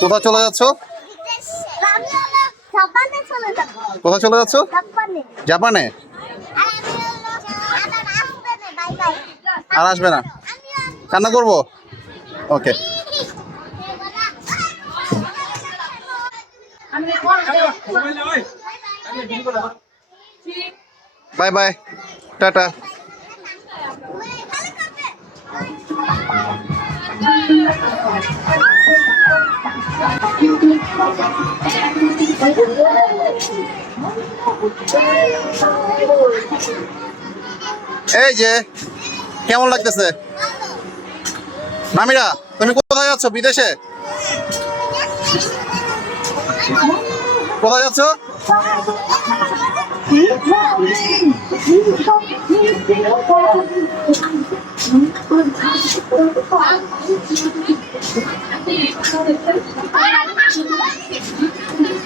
কোথায় চলে যাচ্ছ? কোথায় চলে যাচ্ছ? জাপানে। আর আসবে না? কান্না করবো? ওকে। Bye bye, tata. এই যে কেমন লাগতেছে? নামিরা, তুমি কোথায় যাচ্ছ? বিদেশে? কোথায় যাচ্ছ?